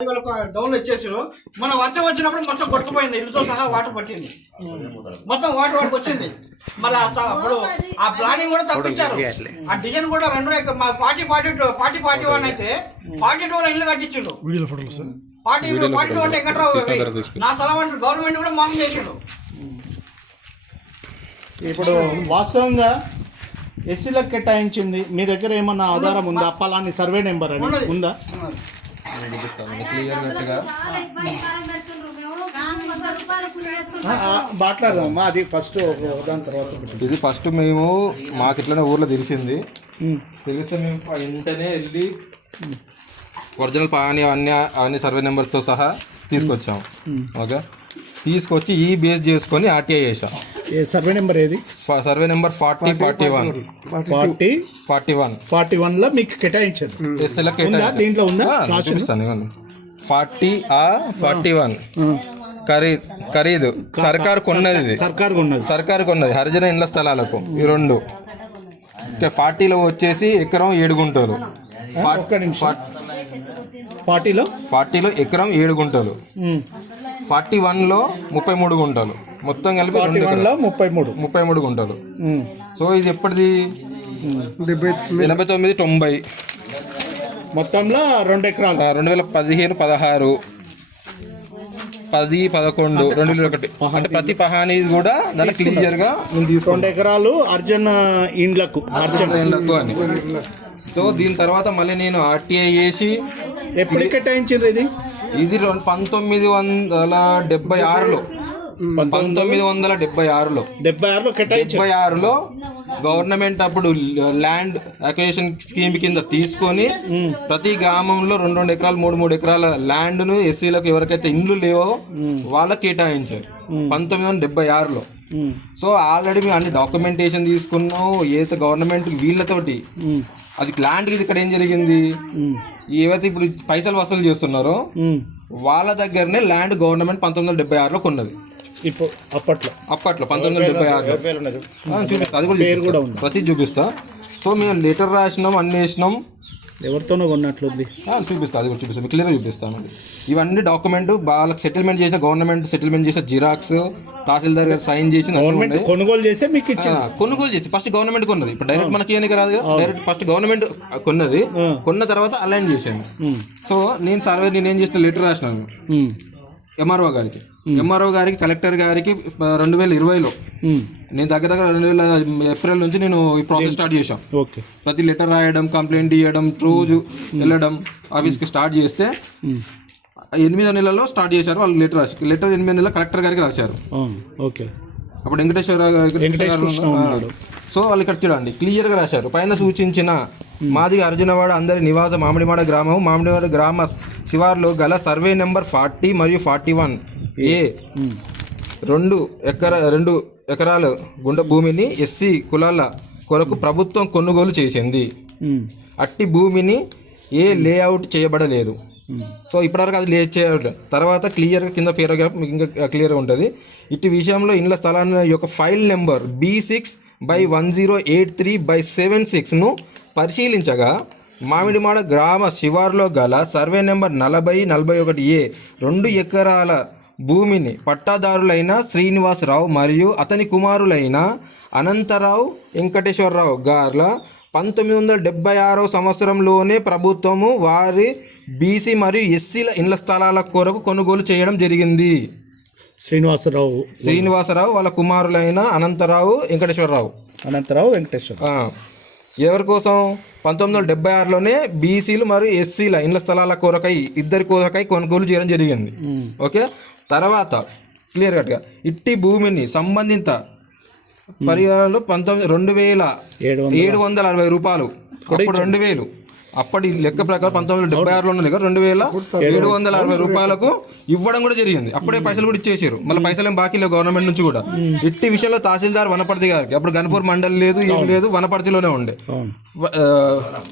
Down వచ్చేసారు. మన వర్షం వచ్చినప్పుడు మొత్తం కొట్టుకుపోయింది, ఇల్లుతో సహా వాటర్ పట్టింది, మొత్తం వాటర్ వచ్చింది. మళ్ళీ అప్పుడు ఆ ప్లానింగ్ కూడా తప్పించారు. ఆ డిజైన్ కూడా 40-41 అయితే 42లో ఇల్లు కట్టించిండు. 42 అంటే ఎక్కడ నా స్థలం అంటే గవర్నమెంట్ కూడా మోసం చేసిండు. ఇప్పుడు వాస్తవంగా ఎస్సీలకు కేటాయించింది మీ దగ్గర ఏమన్నా ఆధారం ఉందా? పలాని సర్వే నెంబర్ అని ఉందా? మాట్లాడదామా, అది ఫస్ట్ దాని తర్వాత. ఇది ఫస్ట్ మేము మాకు ఇట్లనే ఊర్లో తెలిసింది, తెలిస్తే మేము వెంటనే వెళ్ళి ఒరిజినల్ పాని అవన్నీ సర్వే నెంబర్తో సహా తీసుకొచ్చాము. ఓకే, తీసుకొచ్చి ఈ బేస్ చేసుకొని ఆర్టీఐ చేసాం. సర్వే నెంబర్ ఏది? సర్వే నెంబర్ 40-41 లో మీకు కేటాయించారు. దీంట్లో ఉందా? చూపిస్తాను. 40-41 ఖరీదు సర్కారు కొన్నది, ఇది సర్కారు కొన్నది హరిజన ఇండ్ల స్థలాలకు ఈ రెండు. 40లో వచ్చేసి ఎకరం 7 గుంటలు, 40లో ఎకరం 7 గుంటలు, 41లో 33 గుంటలు, మొత్తం కలిపి 33 గుంటలు. సో ఇది ఎప్పటిది? 89-90 మొత్తంలో 2 ఎకరాలు. 2015-16 10-11 2001 అంటే ప్రతి పహానీ కూడా దాని క్లియర్ గా 2 ఎకరాలు అర్జున్ ఇండ్లకు అని. సో దీని తర్వాత మళ్ళీ నేను ఆర్టీఐ చేసి ఎప్పుడు కేటాయించారు ఇది? ఇది 1976లో 1976లో గవర్నమెంట్ అప్పుడు ల్యాండ్ అక్విజిషన్ స్కీమ్ కింద తీసుకొని ప్రతి గ్రామంలో 2 ఎకరాలు 3 ఎకరాల ల్యాండ్ను ఎస్సీలకు ఎవరికైతే ఇండ్లు లేవో వాళ్ళకి కేటాయించారు 1976లో. సో ఆల్రెడీ మేము అన్ని డాక్యుమెంటేషన్ తీసుకున్నాం ఏదైతే గవర్నమెంట్ వీళ్ళతోటి. అది ల్యాండ్ ఇది ఇక్కడ ఏం జరిగింది, ఏవైతే ఇప్పుడు పైసలు వసూలు చేస్తున్నారో వాళ్ళ దగ్గరనే ల్యాండ్ గవర్నమెంట్ 1976లో కొన్నది. ఇప్పుడు అప్పట్లో 1976 చూపిస్తా, అది కూడా ప్రతి చూపిస్తా. సో మేము లెటర్ రాసినాం, అన్ని వేసినాం, ఎవరితోనో కొన్నట్లుంది చూపిస్తా, అది కూడా చూపిస్తాను, క్లియర్గా చూపిస్తామండి. ఇవన్నీ డాక్యుమెంట్ వాళ్ళకి సెటిల్మెంట్ చేసిన గవర్నమెంట్ సెటిల్మెంట్ చేసిన జిరాక్స్, తహసీల్దార్ గారు సైన్ చేసి కొనుగోలు చేసి మీకు కొనుగోలు చేసి ఫస్ట్ గవర్నమెంట్ కొన్నది. ఇప్పుడు డైరెక్ట్ మనకి ఏమీ రాదు, డైరెక్ట్ ఫస్ట్ గవర్నమెంట్ కొన్నది, కొన్న తర్వాత అలైన్ చేశాను. సో నేనేం చేసిన లెటర్ రాసినాను ఎంఆర్ఓ గారికి కలెక్టర్ గారికి 2020లో. నేను దగ్గర 2000 ఏప్రిల్ నుంచి నేను ఈ ప్రాసెస్ స్టార్ట్ చేశాను. ప్రతి లెటర్ రాయడం, కంప్లైంట్ ఇవ్వడం, రోజు వెళ్ళడం ఆఫీస్కి స్టార్ట్ చేస్తే 8వ నెలలో స్టార్ట్ చేశారు వాళ్ళు. లెటర్ 8వ నెలలో కలెక్టర్ గారికి రాశారు. అప్పుడు వెంకటేశ్వర గారు. సో వాళ్ళు ఇక్కడ చూడండి క్లియర్గా రాశారు. పైన సూచించిన మాదిగ అర్జునవాడ అందరి నివాస మామిడిమాడ గ్రామం, మామిడిమాడ గ్రామ శివార్లో గల సర్వే నెంబర్ 40 మరియు 41A 2 ఎకరాల గుంట భూమిని ఎస్సీ కులాల కొరకు ప్రభుత్వం కొనుగోలు చేసింది. అట్టి భూమిని ఏ లేఅవుట్ చేయబడలేదు. సో ఇప్పటివరకు అది చేయడం తర్వాత క్లియర్గా కింద పేరాగ్రాఫ్ మీకు ఇంకా క్లియర్గా ఉంటుంది. ఇట్టి విషయంలో ఇండ్ల స్థలాన్ని యొక్క ఫైల్ నెంబర్ B6/1083/76ను పరిశీలించగా మామిడిమాడ గ్రామ శివార్లో గల సర్వే నెంబర్ 40-41A 2 ఎకరాల భూమిని పట్టాదారులైన శ్రీనివాసరావు మరియు అతని కుమారులైన అనంతరావు వెంకటేశ్వరరావు గార్ల 1976 సంవత్సరంలోనే ప్రభుత్వము వారి బీసీ మరియు ఎస్సీల ఇండ్ల స్థలాల కొరకు కొనుగోలు చేయడం జరిగింది. శ్రీనివాసరావు వాళ్ళ కుమారులైన అనంతరావు వెంకటేశ్వరరావు. ఎవరి కోసం? 1976లోనే బీసీలు మరియు ఎస్సీల ఇండ్ల స్థలాల కొరకై ఇద్దరి కొరకై కొనుగోలు చేయడం జరిగింది. ఓకే, తర్వాత క్లియర్ కట్గా ఇట్టి భూమిని సంబంధిత పరిహారంలో 2,760 రూపాయలు, అప్పుడు 2000 అప్పటి లెక్క ప్రకారం 1976లో ఉన్న లెక్క 2,760 రూపాయలకు ఇవ్వడం కూడా జరిగింది. అప్పుడే పైసలు కూడా ఇచ్చేసారు. మళ్ళీ పైసలు ఏం బాకీ లేవు గవర్నమెంట్ నుంచి కూడా. ఇట్టి విషయంలో తహసీల్దార్ వనపర్తి గారికి, అప్పుడు గన్పూర్ మండలి లేదు, ఏం లేదు, వనపర్తిలోనే ఉండే.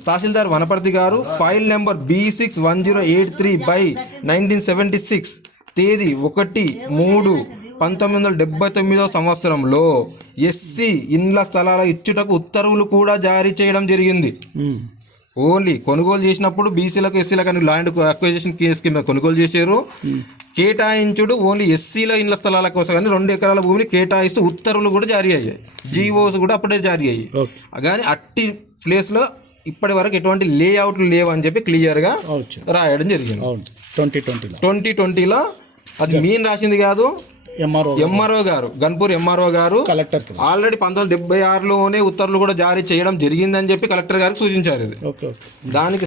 తహసీల్దార్ వనపర్తి గారు ఫైల్ నెంబర్ B6/1083/1976 తేదీ 1/3/1979 సంవత్సరంలో ఎస్సీ ఇండ్ల స్థలాల ఇచ్చుటకు ఉత్తర్వులు కూడా జారీ చేయడం జరిగింది. ఓన్లీ కొనుగోలు చేసినప్పుడు బీసీలకు ఎస్సీలకు అని ల్యాండ్ అక్విజిషన్ స్కీమ్ కొనుగోలు చేశారు. కేటాయించుడు ఓన్లీ ఎస్సీల ఇండ్ల స్థలాల కోసం కానీ 2 ఎకరాల భూమిని కేటాయిస్తూ ఉత్తర్వులు కూడా జారీ అయ్యాయి, జీవోస్ కూడా అప్పుడే జారీ అయ్యాయి. కానీ అట్టి ప్లేస్లో ఇప్పటి వరకు ఎటువంటి లేఅవుట్లు లేవు అని చెప్పి క్లియర్గా రాయడం జరిగింది. 2020లో అది మీన్ రాసింది కాదు, ఎంఆర్ఓ గారు, గన్పూర్ ఎంఆర్ఓ గారు ఆల్రెడీ 1976లోనే ఉత్తర్వులు కూడా జారీ చేయడం జరిగిందని చెప్పి కలెక్టర్ గారికి సూచించారు. ఇది దానికి